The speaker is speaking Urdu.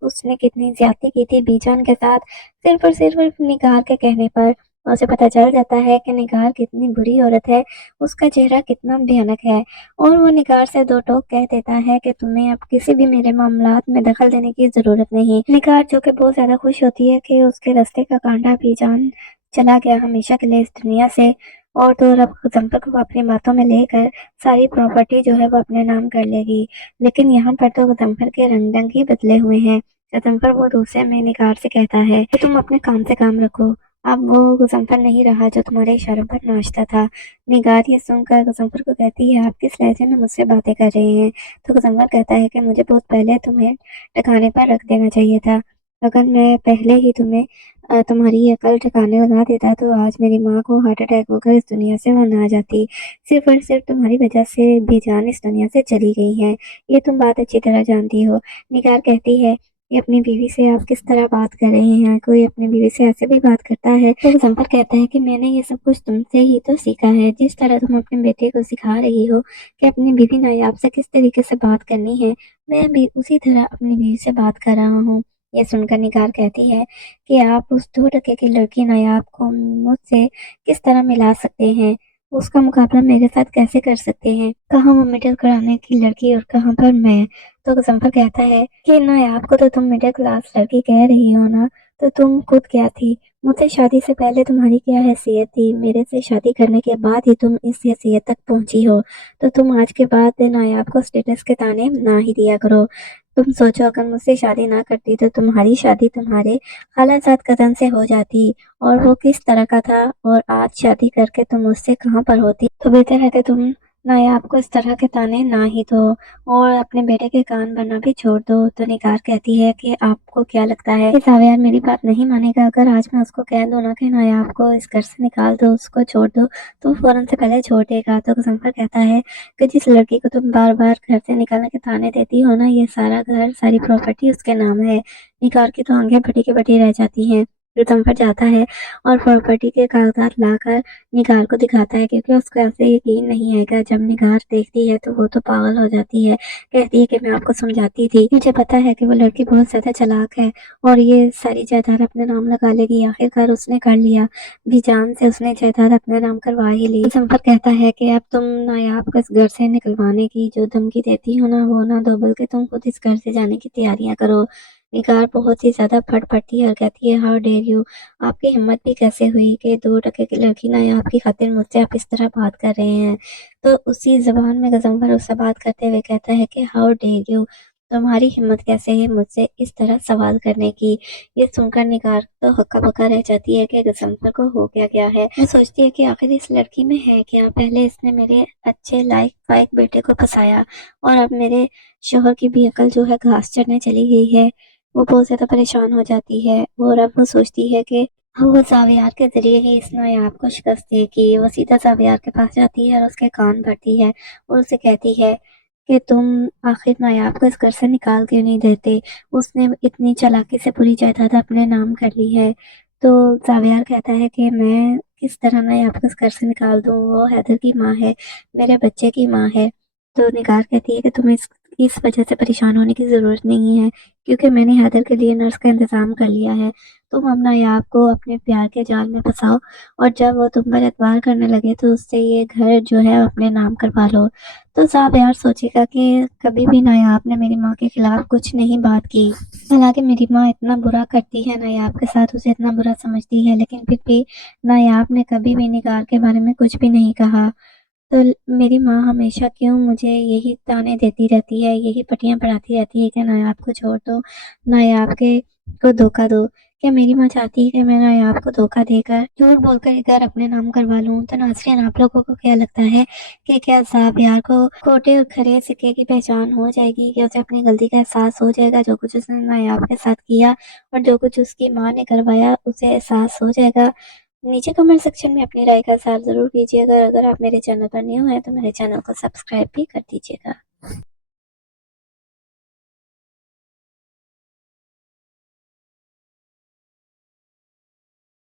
اس نے کتنی زیادتی کی تھی بی جان کے ساتھ، صرف اور صرف نگار کے کہنے پر۔ اسے پتہ چل جاتا ہے کہ نگار کتنی بری عورت ہے، اس کا چہرہ کتنا بھیانک ہے، اور وہ نگار سے دو ٹوک کہہ دیتا ہے کہ تمہیں اب کسی بھی میرے معاملات میں دخل دینے کی ضرورت نہیں۔ نگار جو کہ بہت زیادہ خوش ہوتی ہے کہ اس کے رستے کا کانٹا بی جان چلا گیا ہمیشہ کے لیے اس دنیا سے، اور تو رب غضنفر کو اپنی باتوں میں لے کر ساری پراپرٹی جو ہے وہ اپنے نام کر لے گی۔ لیکن یہاں پر تو غضنفر کے رنگ ڈنگ ہی بدلے ہوئے ہیں۔ غضنفر وہ دوسرے میں نگار سے کہتا ہے کہ تم اپنے کام سے کام رکھو، اب وہ غضنفر نہیں رہا جو تمہارے اشاروں پر ناچتا تھا۔ نگار یہ سن کر غضنفر کو کہتی ہے آپ کس لہجے میں مجھ سے باتیں کر رہے ہیں؟ تو غضنفر کہتا ہے کہ مجھے بہت پہلے تمہیں ٹھکانے پر رکھ دینا چاہیے تھا، اگر میں پہلے ہی تمہاری عقل ٹھکانے لگا دیتا تو آج میری ماں کو ہارٹ اٹیک ہو کر اس دنیا سے وہ نہ جاتی۔ صرف اور صرف تمہاری وجہ سے بی جان اس دنیا سے چلی گئی ہے، یہ تم بات اچھی طرح جانتی ہو۔ نگار کہتی ہے کہ اپنی بیوی سے آپ کس طرح بات کر رہے ہیں؟ کوئی اپنی بیوی سے ایسے بھی بات کرتا ہے؟ تو غضنفر کہتا ہے کہ میں نے یہ سب کچھ تم سے ہی تو سیکھا ہے، جس طرح تم اپنے بیٹے کو سکھا رہی ہو کہ اپنی بیوی نایاب سے کس طریقے سے بات کرنی ہے، میں بھی اسی طرح اپنی بیوی سے بات کر رہا ہوں۔ یہ سن کر نگار کہتی ہے کہ آپ اس 2 ٹکے کی لڑکی نایاب کو مجھ سے کس طرح ملا سکتے ہیں؟ اس کا مقابلہ میرے ساتھ کیسے کر سکتے ہیں؟ کہاں وہ مڈل گھرانے کی لڑکی اور کہاں پر میں؟ تو غضنفر کہتا ہے کہ نایاب کو تو تم مڈل کلاس لڑکی کہہ رہی ہو نا، تو تم خود کیا تھی؟ مجھ سے شادی سے پہلے تمہاری کیا حیثیت تھی؟ میرے سے شادی کرنے کے بعد ہی تم اس حیثیت تک پہنچی ہو، تو تم آج کے بعد نایاب کو اسٹیٹس کے تانے نہ ہی دیا کرو۔ تم سوچو اگر مجھ سے شادی نہ کرتی تو تمہاری شادی تمہارے خالہ زاد کزن سے ہو جاتی، اور وہ کس طرح کا تھا، اور آج شادی کر کے تم اس سے کہاں پر ہوتی؟ تو بہتر ہے کہ تم نایاب کو اس طرح کے تانے نہ ہی دو اور اپنے بیٹے کے کان بھرنا بھی چھوڑ دو۔ تو نگار کہتی ہے کہ آپ کو کیا لگتا ہے کہ زاویار میری بات نہیں مانے گا؟ اگر آج میں اس کو کہہ دوں نا کہ نایاب کو اس گھر سے نکال دو، اس کو چھوڑ دو، تو وہ فوراً سے پہلے چھوڑ دے گا۔ تو غضنفر کہتا ہے کہ جس لڑکی کو تم بار بار گھر سے نکالنے کے تانے دیتی ہو نا، یہ سارا گھر ساری پراپرٹی اس کے نام ہے۔ نگار کی تو آنکھیں پھٹی کی پھٹی رہ جاتی ہیں۔ غضنفر جاتا ہے اور پراپرٹی کے کاغذات لا کر نگار کو دکھاتا ہے، کیونکہ اس کو ایسے یقین نہیں آئے گا۔ جب نگار دیکھتی ہے تو وہ تو پاگل ہو جاتی ہے، کہتی ہے کہ میں آپ کو سمجھاتی تھی، مجھے پتا ہے کہ وہ لڑکی بہت زیادہ چلاک ہے اور یہ ساری جائیداد اپنے نام لگا لے گی۔ آخرکار اس نے کر لیا، بھی جان سے اس نے جائیداد اپنے نام کروا ہی لی۔ غضنفر کہتا ہے کہ اب تم نایاب کو اس گھر سے نکلوانے کی جو دھمکی دیتی ہو نا، وہ نہ دو، بلکہ تم خود اس گھر سے جانے کی تیاریاں کرو۔ نگار بہت ہی زیادہ پھٹ پڑتی ہے اور کہتی ہے ہاؤ ڈیئر یو، آپ کی ہمت بھی کیسے ہوئی کہ 2 ٹکے کی لڑکی نایاب کی خاطر مجھ سے آپ اس طرح بات کر رہے ہیں؟ تو اسی زبان میں غضنفر اس سے بات کرتے ہوئے کہتا ہے کہ ہاؤ ڈیئر یو، تمہاری ہمت کیسے ہے مجھ سے اس طرح سوال کرنے کی؟ یہ سن کر نگار تو ہکا بکا رہ جاتی ہے کہ غضنفر کو ہو گیا ہے۔ وہ سوچتی ہے کہ آخر اس لڑکی میں ہے کیا؟ پہلے اس نے میرے اچھے لائق فائق بیٹے کو پھنسایا، اور اب میرے شوہر کی بھی عقل جو ہے گھاس چرنے چلی گئی ہے۔ وہ بہت زیادہ پریشان ہو جاتی ہے، اور اب وہ سوچتی ہے کہ وہ زاویار کے ذریعے ہی اس نایاب کو شکست دے گی۔ وہ سیدھا زاویار کے پاس جاتی ہے اور اس کے کان بھرتی ہے اور اسے کہتی ہے کہ تم آخر نایاب کو اس گھر سے نکال کیوں نہیں دیتے؟ اس نے اتنی چالاکی سے پوری جائیداد اپنے نام کر لی ہے۔ تو زاویار کہتا ہے کہ میں کس طرح نایاب کو اس گھر سے نکال دوں؟ وہ حیدر کی ماں ہے، میرے بچے کی ماں ہے۔ تو نگار کہتی ہے کہ تمہیں اس وجہ سے پریشان ہونے کی ضرورت نہیں ہے، کیونکہ میں نے حیدر کے لیے نرس کا انتظام کر لیا ہے۔ تم اب نایاب کو اپنے پیار کے جال میں پھنساؤ، اور جب وہ تم پر اعتبار کرنے لگے تو اس سے یہ گھر جو ہے اپنے نام کروا لو۔ تو زاویار سوچے گا کہ کبھی بھی نایاب نے میری ماں کے خلاف کچھ نہیں بات کی، حالانکہ میری ماں اتنا برا کرتی ہے نایاب کے ساتھ، اسے اتنا برا سمجھتی ہے، لیکن پھر بھی نایاب نے کبھی بھی نگار کے بارے میں کچھ بھی نہیں کہا۔ تو میری ماں ہمیشہ کیوں مجھے یہی تانے دیتی رہتی ہے، یہی پٹیاں پڑھاتی رہتی ہے کہ نایاب کو چھوڑ دو، نایاب کو دھوکہ دو؟ کیا میری ماں چاہتی ہے کہ میں نایاب کو دھوکہ دے کر جھوٹ بول کر یہ گھر اپنے نام کروا لوں؟ تو ناظرین، آپ لوگوں کو کیا لگتا ہے کہ کیا زاویار کو کھوٹے اور کھرے سکے کی پہچان ہو جائے گی، کہ اسے اپنی غلطی کا احساس ہو جائے گا؟ جو کچھ اس نے نایاب کے ساتھ کیا اور جو کچھ اس کی ماں نے کروایا، اسے احساس ہو جائے گا؟ نیچے کمنٹ سیکشن میں اپنی رائے کا اظہار ضرور کیجیے گا۔ اگر آپ میرے چینل پر نیو ہیں تو میرے چینل کو سبسکرائب بھی کر دیجیے گا۔